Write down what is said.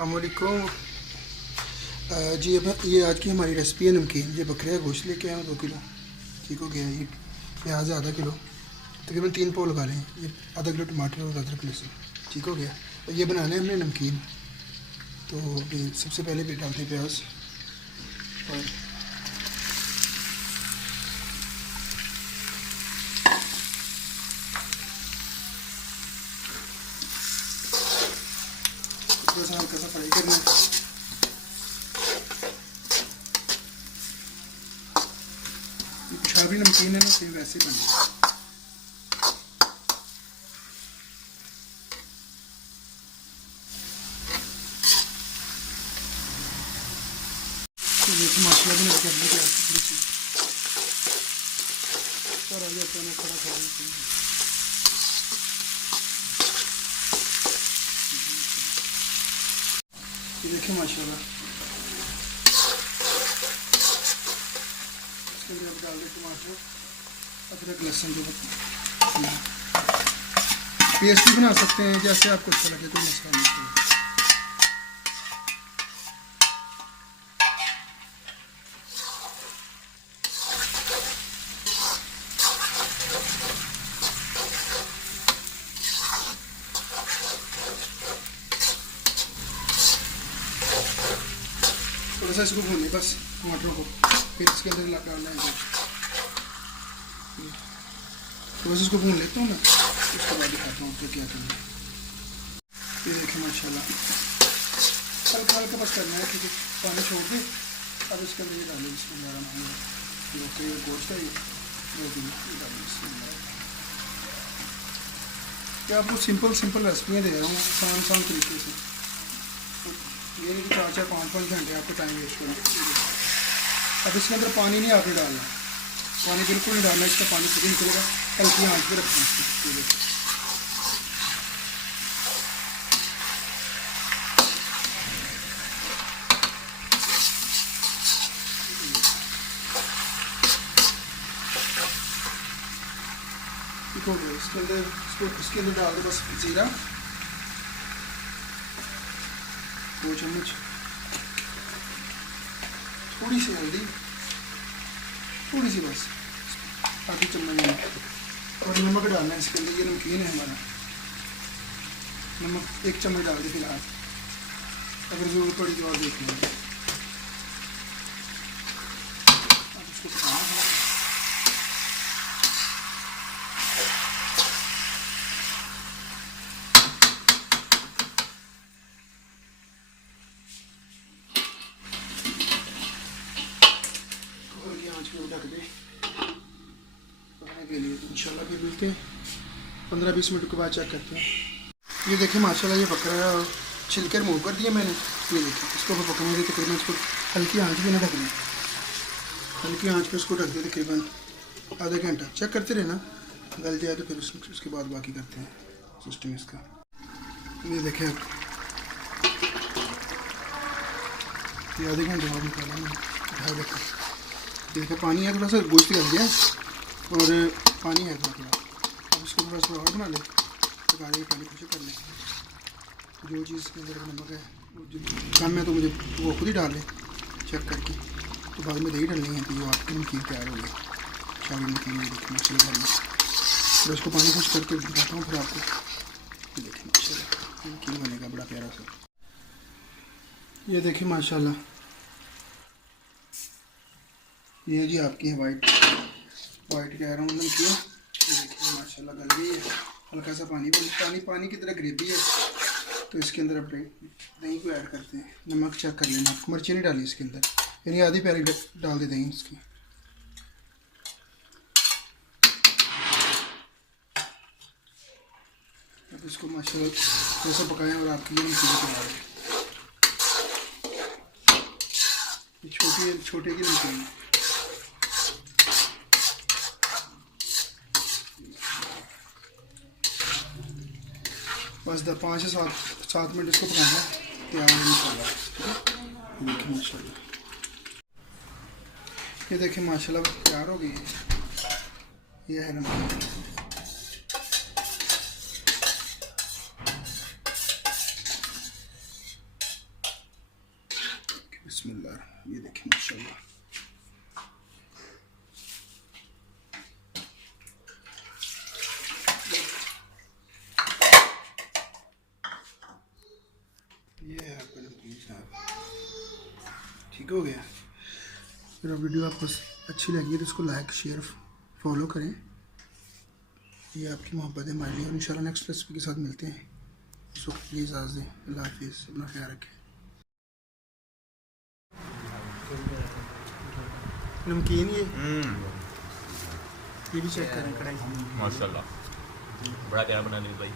अस्सलामुअलैकुम। जी अब ये आज की हमारी रेसिपी है नमकीन। ये बकरे का गोश्त लेके आए हैं 2 किलो। ठीक हो गया। ये प्याज आधा किलो, तकरीबन 3 पाव लगा लें। ये आधा किलो टमाटर और अदरक लहसुन। ठीक हो गया। और ये बनाना है हमने नमकीन। तो ये सबसे पहले भी डालते हैं प्याज और थोड़ा सा हल्का सा फ्राई करना है। पेशावरी नमकीन है ना, सेम वैसे ही बनना है। तो देखिए माशाल्लाह भी लग गया प्याज थोड़ी सी ऊपर आ जाता है ना, खड़ा खड़ा ये देखिए माशाल्लाह। इसके अंदर अब डाल दें टमाटर, अदरक लहसुन जो पेस्ट भी बना सकते हैं, जैसे आपको अच्छा लगे, कोई मसला नहीं है। थोड़ा सा इसको भूनिए बस टमाटरों को, फिर इसके अंदर डालना है। थोड़ा सा इसको भून लेता हूँ मैं, उसके बाद दिखाता हूँ क्या करना है। ये देखिए माशाल्लाह हल्का हल्का बस करना है, क्योंकि पानी छोड़ दे। अब इसके अंदर ये डालें इसमें बकरे का गोश्त है, ये 2 किलो डालें इसमें। ये आपको सिंपल रेसिपियाँ दे रहा हूँ आसान तरीके से। ये नहीं कि 4-4 5-5 घंटे आपको टाइम वेस्ट करना। अब इसके अंदर पानी नहीं आपने डालना, पानी बिल्कुल नहीं डालना, इसका पानी खुद ही निकलेगा। हल्की आंच पे रखना इसको। ठीक हो गया। इसके अंदर डाल दो बस जीरा 2 चम्मच, थोड़ी सी हल्दी, थोड़ी सी बस आधी चम्मच नमक, और नमक डालना है इसके अंदर। ये नमकीन है हमारा, नमक 1 चम्मच डाल दे फिलहाल, अगर ज़रूरत पड़ी तो और देख लेंगे। अब इसको पकाना है। आँच पे ढक दे पकाने के लिए। इंशाल्लाह फिर मिलते हैं 15-20 मिनट के बाद। चेक करते हैं। ये देखिए माशाल्लाह ये बकरा छिलके रिमूव कर दिया मैंने। ये देखिए इसको मैं पकाने दे तकरीबन, इसको हल्की आंच पे ना ढकना, हल्की आंच पे इसको ढक दे तकरीबन आधा घंटा। चेक करते रहना, गल जाए तो फिर उसके बाद बाकी करते हैं सिस्टम इसका। ये देखें ये आधे घंटे बाद निकाला मैंने। देखो पानी है, थोड़ा सा गोश्त लग गया और पानी है थोड़ा। अब इसको थोड़ा सा और बना ले, पका ले, पानी खुश कर ले। जो चीज़ के अंदर नमक है जो कम है तो मुझे वो खुद ही डाल ले चेक करके। तो बाद में दही डालनी है, तो जो आपकी नमकीन तैयार हो गई शाही नमकीन। देखिए माशाल्लाह डालना, फिर उसको पानी खुश करके दिखाता हूँ फिर आपको। देखिए माशाल्लाह नमकीन बनेगा बड़ा प्यारा सा। ये देखिए माशाल्लाह ये जी आपकी है वाइट कह रहा हूँ नमकीन। ये देखिए माशाल्लाह गल गई है। हल्का सा पानी की तरह ग्रेवी है। तो इसके अंदर अपने दही को ऐड करते हैं। नमक चेक कर लेना, मिर्ची नहीं डाली इसके अंदर, यानी आधी प्यारी डाल दे दही इसकी। अब इसको माशाल्लाह जैसे पकाएं और आपकी ये नमकीन तैयार है। ये छोटे की नमकीन है। बस 5 से 7 मिनट इसको पकाना तैयार है इंशाल्लाह। देखिए माशाल्लाह ये देखिए माशाल्लाह तैयार हो गई है। ये है नमकीन। बिस्मिल्लाह, ये देखें माशाल्लाह। ये है आपका नमकीन साहब, ठीक हो गया। अगर वीडियो आपको अच्छी लगी तो इसको लाइक शेयर फॉलो करें। ये आपकी मोहब्बत है हमारे लिए, और इंशाल्लाह नेक्स्ट रेसिपी के साथ मिलते हैं। उस वक्त के लिए इजाज़त दें। अल्लाह हाफिज़, अपना ख्याल रखें। नमकीन ये भी चेक करें कढ़ाई। माशाल्लाह, बड़ा प्यारा बना ली भाई।